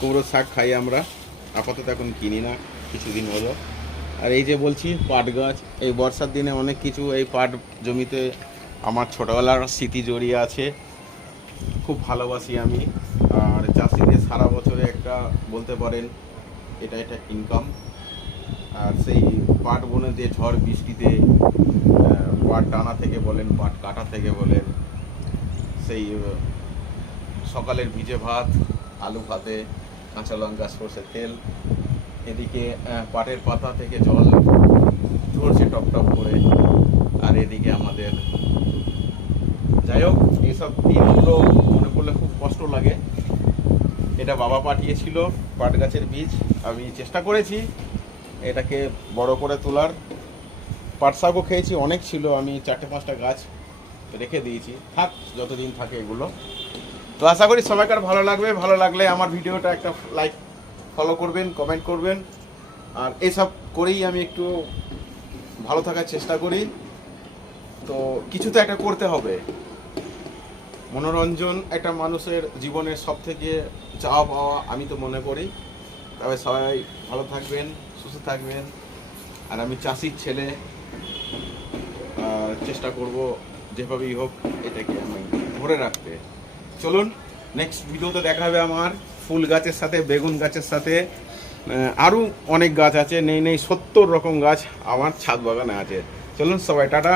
কুমড়োর শাক খাই আমরা, আপাতত এখন কিনি না, কিছুদিন হলো। আর এই যে বলছি পাট গাছ, এই বর্ষার দিনে অনেক কিছু এই পাট জমিতে আমার ছোটোবেলার স্মৃতি জড়িয়ে আছে, খুব ভালোবাসি আমি। আর চাষিদের সারা বছরে একটা বলতে পারেন এটা ইনকাম। আর সেই পাট বনে যে ঝড় বৃষ্টিতে পাট টানা থেকে বলেন, পাট কাটা থেকে বলেন, সেই সকালের ভিজে ভাত, আলু ভাতে, কাঁচা লঙ্কা, সর্ষের তেল, এদিকে পাটের পাতা থেকে জল ঝরছে টপ টপ করে, আর এদিকে আমাদের, যাই হোক এইসব দিনগুলো মনে পড়লে খুব কষ্ট লাগে। এটা বাবা পাঠিয়েছিল পাট গাছের বীজ, আমি চেষ্টা করেছি এটাকে বড় করে তোলার। পাট শাকও খেয়েছি, অনেক ছিল, আমি 4-5টা গাছ রেখে দিয়েছি, থাক যতদিন থাকে এগুলো। তো আশা করি সবাইকার ভালো লাগবে, ভালো লাগলে আমার ভিডিওটা একটা লাইক, ফলো করবেন, কমেন্ট করবেন। আর এসব করেই আমি একটু ভালো থাকার চেষ্টা করি। তো কিছু তো একটা করতে হবে, মনোরঞ্জন একটা মানুষের জীবনের সব থেকে চাওয়া পাওয়া আমি তো মনে করি। তবে সবাই ভালো থাকবেন, সুস্থ থাকবেন। আর আমি চাষির ছেলে, চেষ্টা করব যেভাবেই হোক এটাকে আমি ধরে রাখতে। চলুন নেক্সট ভিডিওতে দেখা হবে আমার ফুল গাছের সাথে, বেগুন গাছের সাথে, আরও অনেক গাছ আছে, নেই 70 রকম গাছ আমার ছাদ বাগানে আছে। চলুন সবাই টাটা।